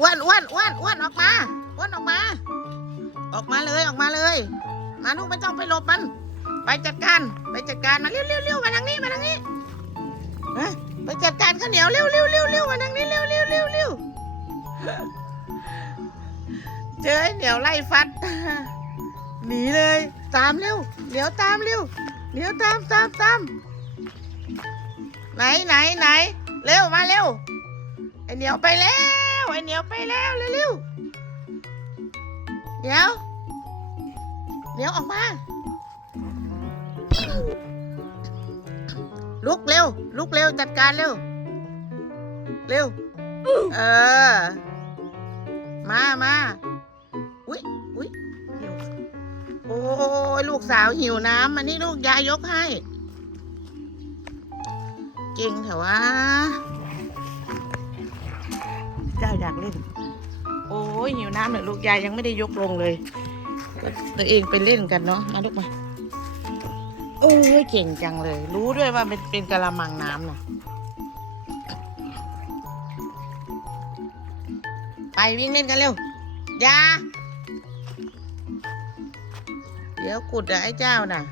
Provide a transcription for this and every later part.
อ้วนอ้วนอ้วนอ้วนออกมาอ้วนออกมา ออกมาเลยออกมาเลย มาลูกไม่ต้องไปหลบมัน ไปจัดการไปจัดการมาเร็วเร็วเร็วมาทางนี้มาทางนี้ฮะไปจัดการข้าวเหนียวเร็วเร็วเร็วเร็วมาทางนี้เร็วเร็วเร็วเร็วเจอไอ้เหนียวไล่ฟัดหนีเลย ตามเร็วเหนียวตามเร็วเหนียวตามตามตามไหนไหนไหนเร็วมาเร็วไอเหนียวไปแล้ว ไอเหนียวไปแล้วเร็วเร็วเดี๋ยวเดี๋ยวออกมาลุกเร็ว ลุกเร็วจัดการเร็ว เร็ว เออ มามาอุ้ยอุ้ยหิวโอ้ยลูกสาวหิวน้ำอันนี้ลูกยายยกให้ เก่งเถอะวะเจ้า อยากเล่น โอ้ยหิวน้ำเนี่ยลูกยายยังไม่ได้ยกลงเลยก็ตัวเองไปเล่นกันเนาะมาลูกมาโอ้ยเก่งจังเลย รู้ด้วยว่าเป็นเป็นกะละมังน้ำนะไปวิ่งเล่นกันเร็วยาเดี๋ยวกุดอะไอ้เจ้าน่ะ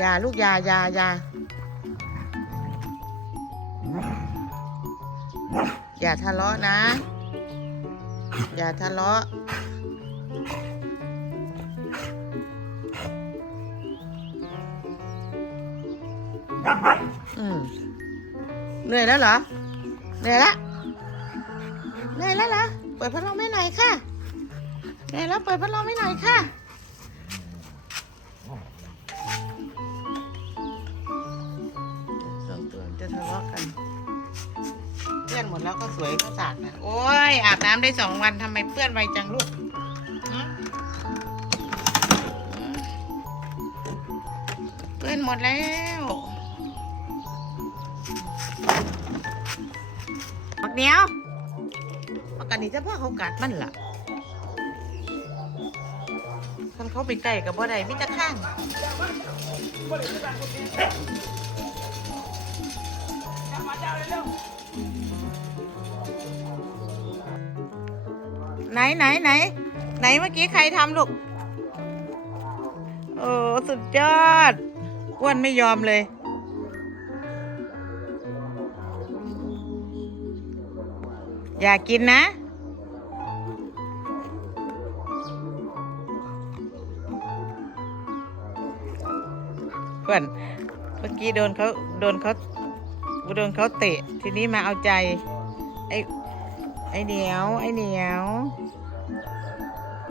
ยาลูกยายายา อย่าทะเลาะนะ อย่าทะเลาะอืมเหนื่อยแล้วเหรอ เหนื่อยละเหนื่อยแล้วเหรอ เปิดพัดลมให้หน่อยค่ะเหนื่อยแล้วเปิดพัดลมให้หน่อยค่ะสองตัวจะทะเลาะกัน อนหมดแล้วก็สวยก็สะอาดนะโอ้ยอาบน้ำได้สองวันทำไมเปื้อนไวจังลูกเปื้อนหมดแล้วบักเหนียวปกติจะพ่อเขากัดมันล่ะคันเขาไปใกล้กับบ่ได้มิตรข้าง ไหนไหนไหนไหนเมื่อกี้ใครทำลูก โอ้สุดยอดอ้วนไม่ยอมเลย อยากินนะเพื่อนเมื่อกี้โดนเขาโดนเขา โดนเขาเตะ ทีนี้มาเอาใจ ไอ้ไอ้เหนียว ไอ้เหนียว